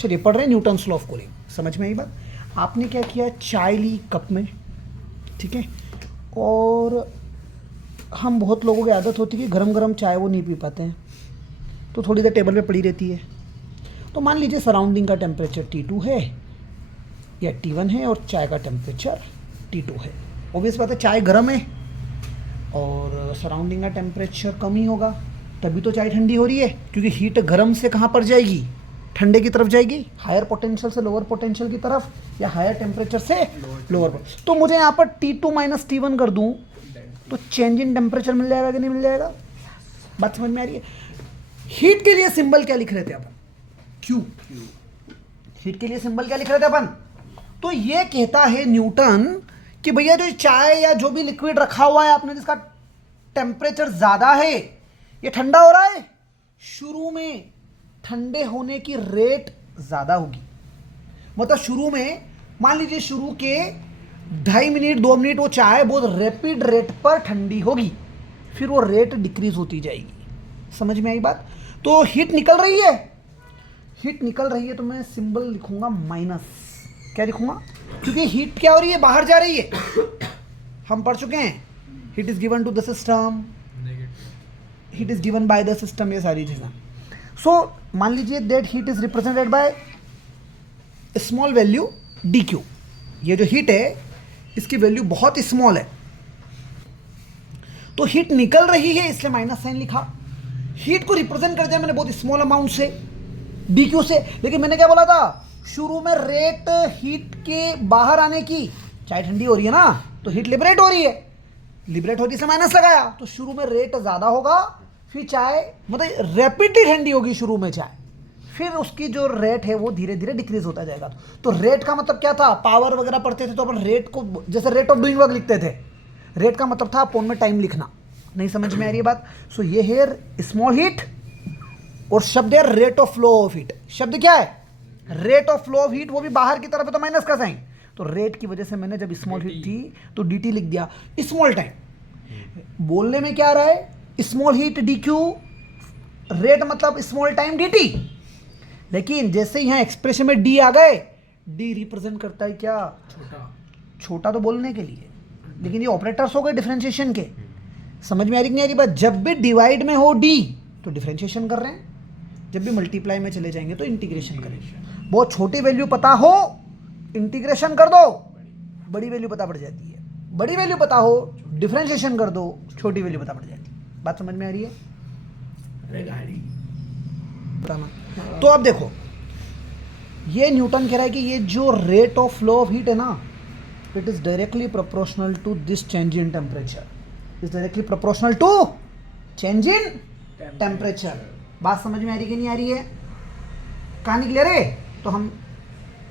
चलिए पढ़ रहे हैं न्यूटन्स लॉ ऑफ कूलिंग, समझ में आई बात। आपने क्या किया, चाय ली कप में, ठीक है, और हम बहुत लोगों की आदत होती है कि गरम गरम चाय वो नहीं पी पाते हैं, तो थोड़ी देर टेबल पे पड़ी रहती है। तो मान लीजिए सराउंडिंग का टेम्परेचर T2 है या T1 है और चाय का टेम्परेचर T2 है। ऑब्वियस बात है चाय गर्म है और सराउंडिंग का टेम्परेचर कम ही होगा, तभी तो चाय ठंडी हो रही है, क्योंकि हीट गर्म से कहाँ पर जाएगी, ठंडे की तरफ जाएगी, हायर पोटेंशियल से लोअर पोटेंशियल की तरफ, या हायर टेम्परेचर से लोअर। तो मुझे यहाँ पर T2 माइनस T1 कर दूँ तो चेंज इन टेम्परेचर मिल जाएगा कि नहीं मिल जाएगा, बात समझ में आ रही है। हीट के लिए सिंबल क्या लिख रहे थे अपन, Q। हीट के लिए सिंबल क्या लिख रहे थे अपन, तो ये कहता है न्यूटन कि भैया जो चाय या जो भी लिक्विड रखा हुआ है आपने, जिसका टेम्परेचर ज्यादा है, ये ठंडा हो रहा है, शुरू में ठंडे होने की रेट ज्यादा होगी। मतलब शुरू में मान लीजिए शुरू के 2.5 मिनट 2 मिनट वो चाय बहुत रैपिड रेट पर ठंडी होगी, फिर वो रेट डिक्रीज होती जाएगी। समझ में आई बात। तो हीट निकल रही है, हीट निकल रही है तो मैं सिंबल लिखूंगा माइनस। क्या लिखूंगा, क्योंकि हीट क्या हो रही है, बाहर जा रही है। हम पढ़ चुके हैं, heat is given to the system, heat is given by the system, ये सारी चीजें। सो मान लीजिए that heat is represented by small value dq। ये जो हीट है इसकी वैल्यू बहुत स्मॉल है, तो हीट निकल रही है इसलिए माइनस साइन लिखा। हीट को रिप्रेजेंट कर दिया मैंने बहुत स्मॉल अमाउंट से, dq से। लेकिन मैंने क्या बोला था, शुरू में रेट हीट के बाहर आने की, चाय ठंडी हो रही है ना तो हीट लिबरेट हो रही है, लिबरेट होती से माइनस लगाया, तो शुरू में रेट ज्यादा होगा, फिर चाय मतलब रैपिडली ठंडी होगी शुरू में चाय, फिर उसकी जो रेट है वो धीरे धीरे डिक्रीज होता जाएगा। तो रेट का मतलब क्या था, पावर वगैरह पढ़ते थे तो अपन रेट को जैसे रेट ऑफ डूइंग वर्क लिखते थे, रेट का मतलब था अपॉन में टाइम लिखना। नहीं समझ में आ रही है बात। सो ये है स्मॉल हीट और शब्द है rate of flow of heat. शब्द क्या है, rate of flow of heat, वो भी बाहर की तरफ है तो माइनस का साइन। तो रेट की वजह से मैंने जब स्मॉल हीट थी तो dt लिख दिया। स्मॉल टाइम बोलने में क्या आ रहा है, स्मॉल हीट dq, रेट मतलब स्मॉल टाइम dt। लेकिन जैसे यहाँ एक्सप्रेशन में d आ गए, d रिप्रेजेंट करता है क्या, छोटा। छोटा तो बोलने के लिए, लेकिन ये ऑपरेटर्स हो गए डिफरेंशिएशन के। समझ में आ रही नहीं आ रही बात। जब भी डिवाइड में हो d तो डिफरेंशिएशन कर रहे हैं, जब भी मल्टीप्लाई में चले जाएंगे तो इंटीग्रेशन करेंगे। बहुत छोटी वैल्यू पता हो इंटीग्रेशन कर दो, बड़ी वैल्यू पता पड़ जाती है। बड़ी वैल्यू पता हो डिफरेंशिएशन कर दो, छोटी वैल्यू पता पड़ जाती है। बात समझ में आ रही है। अरे गाड़ी बताना। तो अब देखो, ये न्यूटन कह रहा है कि ये जो rate of flow of heat है ना, it is directly proportional to this change in temperature, is directly proportional to change in temperature. बात समझ में आ रही कि नहीं आ रही है, कहानी क्लियर है। तो हम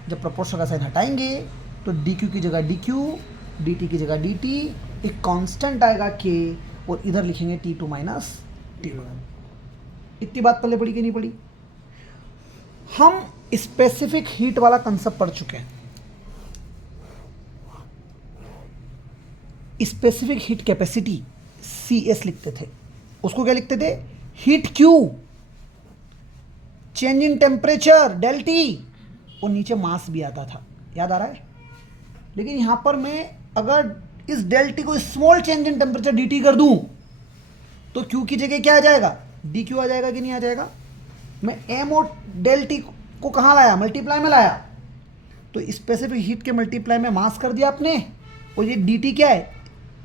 जब प्रोपोर्शनल का साइन हटाएंगे तो dq की जगह dq, dt की जगह dt, एक कांस्टेंट आएगा k, और इधर लिखेंगे T2 माइनस T1। इतनी बात पहले पड़ी कि नहीं पड़ी। हम स्पेसिफिक हीट वाला कंसेप्ट पढ़ चुके हैं। स्पेसिफिक हीट कैपेसिटी CS लिखते थे, उसको क्या लिखते थे, heat Q, change in temperature del T, और नीचे मास भी आता था, याद आ रहा है। लेकिन यहां पर मैं अगर इस डेल T को small change in temperature dt कर दूं तो Q की जगह क्या आ जाएगा, dq आ जाएगा कि नहीं आ जाएगा। मैं m और डेल T को कहां लाया, मल्टीप्लाई में लाया, तो स्पेसिफिक हीट के मल्टीप्लाई में मास कर दिया आपने, और ये dt क्या है,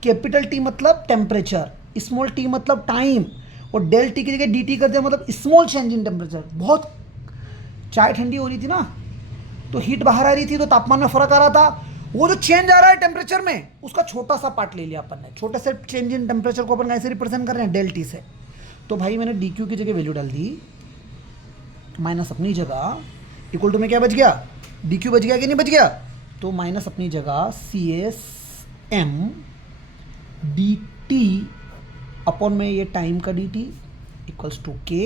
कैपिटल T मतलब टेम्परेचर, स्मॉल t मतलब टाइम, और डेल T की जगह dt कर दिया मतलब स्मॉल चेंज इन टेम्परेचर। बहुत चाय ठंडी हो रही थी ना, तो हीट बाहर आ रही थी तो तापमान में फर्क आ रहा था, वो जो चेंज आ रहा है टेम्परेचर में उसका छोटा सा पार्ट ले लिया अपन ने। छोटे से चेंज इन टेम्परेचर को अपन कैसे रिप्रेजेंट कर रहे हैं, डेल T से। तो भाई मैंने dq की जगह वैल्यू डाल दी, माइनस अपनी जगह, इक्वल टू में क्या बच गया, dq बच गया कि नहीं बच गया, तो माइनस अपनी जगह CS m dt अपॉन में ये टाइम का dt equals to k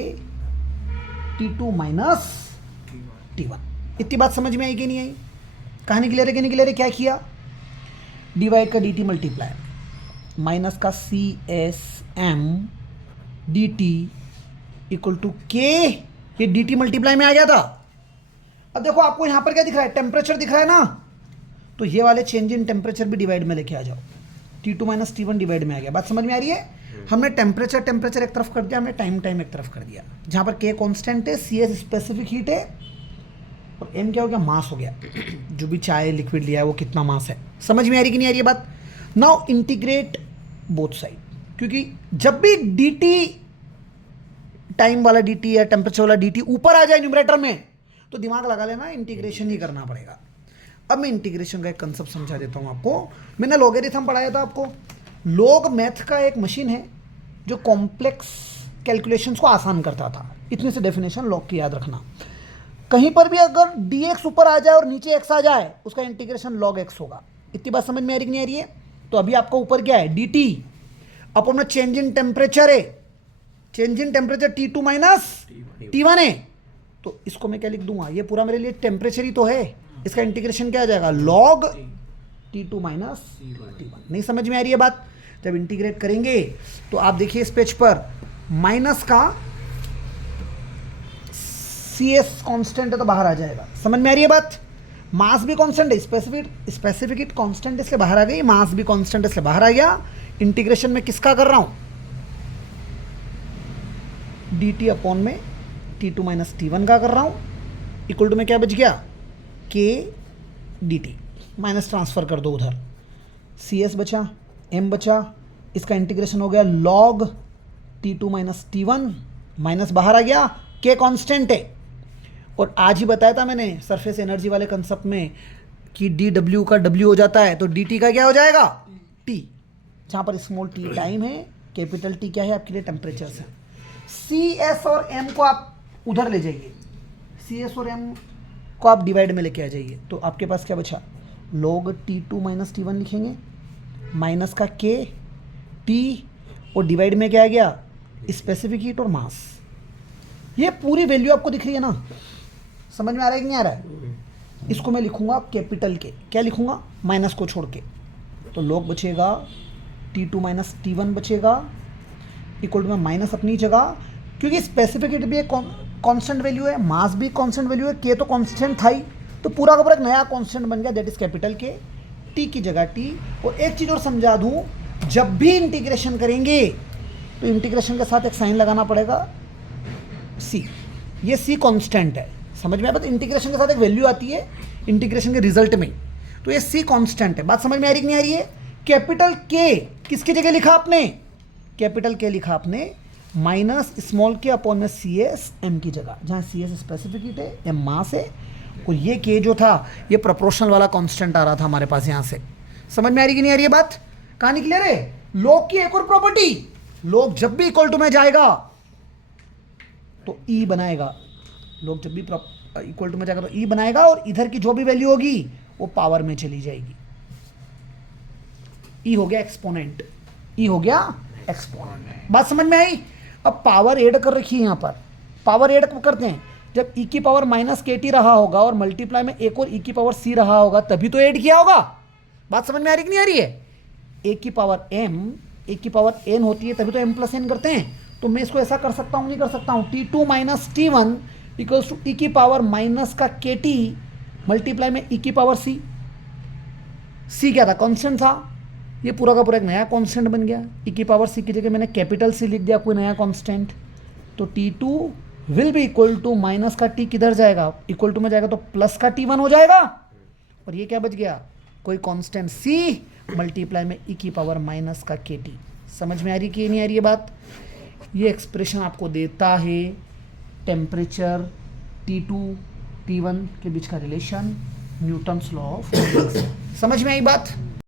T2 minus T1। इतनी बात समझ में आई कि नहीं आई, कहानी क्लियर है कि नहीं क्लियर है। क्या किया, डिवाइड का dt मल्टीप्लाई, माइनस का CS m dt equal to k, ये dt मल्टीप्लाई में आ गया था। अब देखो आपको यहाँ पर क्या दिख रहा है, टेम्परेचर दिख रहा है ना, तो ये वाले चेंज इन टेम्परेचर भी डिवाइड में लेके आ जाओ, T2 माइनस T1 डिवाइड में आ गया। बात समझ में आ रही है? हमने टेम्परेचर एक तरफ कर दिया, हमने टाइम एक तरफ कर दिया। जहाँ पर K कांस्टेंट है, CS स्पेसिफिक हीट है, और M क्या हो गया, मास हो गया। जो भी चाय लिक्विड लिया है वो कितना मास है। समझ में आ रही कि नहीं आ रही है बात? नाउ इंटीग्रेट बोथ साइड, क्योंकि जब भी dt टाइम वाला dt या टेम्परेचर वाला dt ऊपर आ जाए न्यूमरेटर में, तो दिमाग लगा लेना इंटीग्रेशन ही करना पड़ेगा। अब मैं इंटीग्रेशन का एक कंसेप्ट समझा देता हूं आपको। मैंने लॉगरिथम पढ़ाया था आपको। लॉग मैथ का एक मशीन है जो कॉम्प्लेक्स कैलकुलेशंस को आसान करता था। इतनी सी डेफिनेशन लॉग की याद रखना। कहीं पर भी अगर dx ऊपर आ जाए और नीचे x आ जाए, उसका इंटीग्रेशन log x होगा। इतनी बात समझ में आ रही कि नहीं आ रही है? तो अभी आपका ऊपर क्या है, dt अपना चेंज इन टेम्परेचर है, change in temperature T2 minus T1 है, तो इसको मैं क्या लिख दूंगा, ये पूरा मेरे लिए टेम्परेचर ही तो है, इसका इंटीग्रेशन क्या आ जाएगा, log T2 माइनस T1। नहीं समझ में आ रही है बात? जब इंटीग्रेट करेंगे तो आप देखिए इस पेज पर माइनस का CS कांस्टेंट है तो बाहर आ जाएगा। समझ में आ रही है बात? मास भी कांस्टेंट है, स्पेसिफिक हीट कांस्टेंट इसलिए बाहर आ गई, मास भी कांस्टेंट इसलिए बाहर आ गया। इंटीग्रेशन में किसका कर रहा हूं, dt अपॉन में T2 माइनस T1 का कर रहा हूं, इक्वल टू में क्या बच गया, K dt, माइनस ट्रांसफर कर दो उधर, CS बचा, M बचा, इसका इंटीग्रेशन हो गया log T2 minus T1, minus बाहर आ गया, K कांस्टेंट है। और आज ही बताया था मैंने सरफेस एनर्जी वाले कंसेप्ट में कि dW का W हो जाता है, तो dt का क्या हो जाएगा, T, जहाँ पर स्मॉल t टाइम है, कैपिटल T क्या है आपके लिए, टेम्परेचर है। CS और M को आप उधर ले जाइए, CS और M को आप डिवाइड में लेके आ जाइए, तो आपके पास क्या बचा, log T2 माइनस T1 लिखेंगे, माइनस का K T, और डिवाइड में क्या आ गया, स्पेसिफिक हीट और मास। ये पूरी वैल्यू आपको दिख रही है ना? समझ में आ रहा है कि नहीं आ रहा है? इसको मैं लिखूंगा कैपिटल के, क्या लिखूंगा, माइनस को छोड़ के, तो log बचेगा T2 माइनस T1 बचेगा, इक्वल टू में माइनस अपनी जगह, क्योंकि स्पेसिफिक हीट भी एक कांस्टेंट वैल्यू है, मास भी कांस्टेंट वैल्यू है, K तो कांस्टेंट था ही, तो पूरा का पूरा एक नया कांस्टेंट बन गया, that is capital K, T की जगह T। और एक चीज़ और समझा दूँ, जब भी इंटीग्रेशन करेंगे तो इंटीग्रेशन के साथ एक साइन लगाना पड़ेगा C, ये C कांस्टेंट है। समझ में आया? इंटीग्रेशन के साथ एक वैल्यू आती है इंटीग्रेशन के रिजल्ट में, तो ये C कांस्टेंट है। बात समझ में आ रही कि नहीं आ रही है? कैपिटल K किसकी जगह लिखा आपने, कैपिटल K लिखा आपने माइनस स्मॉल k अपॉन में CS M की जगह, जहाँ CS स्पेसिफिक हीट है, M मास है, और ये K जो था ये प्रोपोर्शनल वाला कांस्टेंट आ रहा था हमारे पास यहाँ से। समझ में आ रही कि नहीं आ रही है बात? कहानी क्लियर है? log की एक और प्रॉपर्टी, log जब भी इक्वल टू में जाएगा तो E बनाएगा, log जब भी इक्वल टू में जाएगा तो E बनाएगा, और इधर की जो भी वैल्यू होगी वो पावर में चली जाएगी। E हो गया एक्सपोनेंट, E हो गया एक्सपोनेंट। बात समझ में आई? अब पावर ऐड कर रखी है यहाँ पर, पावर ऐड करते हैं जब e की पावर माइनस KT रहा होगा और मल्टीप्लाई में एक और e की पावर c रहा होगा, तभी तो ऐड किया होगा। बात समझ में आ रही कि नहीं आ रही है? a की पावर m, a की पावर n होती है, तभी तो m प्लस n करते हैं। तो मैं इसको ऐसा कर सकता हूँ, नहीं कर सकता हूँ, T2 minus T1 equals to e की पावर माइनस का KT मल्टीप्लाई में e की पावर c। c क्या था, कॉन्स्टेंट था, ये पूरा का पूरा एक नया कांस्टेंट बन गया, e की पावर c की जगह मैंने कैपिटल C लिख दिया, कोई नया कांस्टेंट, तो T2 will be equal to minus का t किधर जाएगा, इक्वल टू में जाएगा तो प्लस का T1 हो जाएगा, और ये क्या बच गया, कोई कांस्टेंट C मल्टीप्लाई में e की पावर माइनस का KT। समझ में आ रही कि नहीं आ रही है बात? ये एक्सप्रेशन आपको देता है टेम्परेचर T2 T1 के बीच का relation, Newton's law of physics. समझ में आई बात?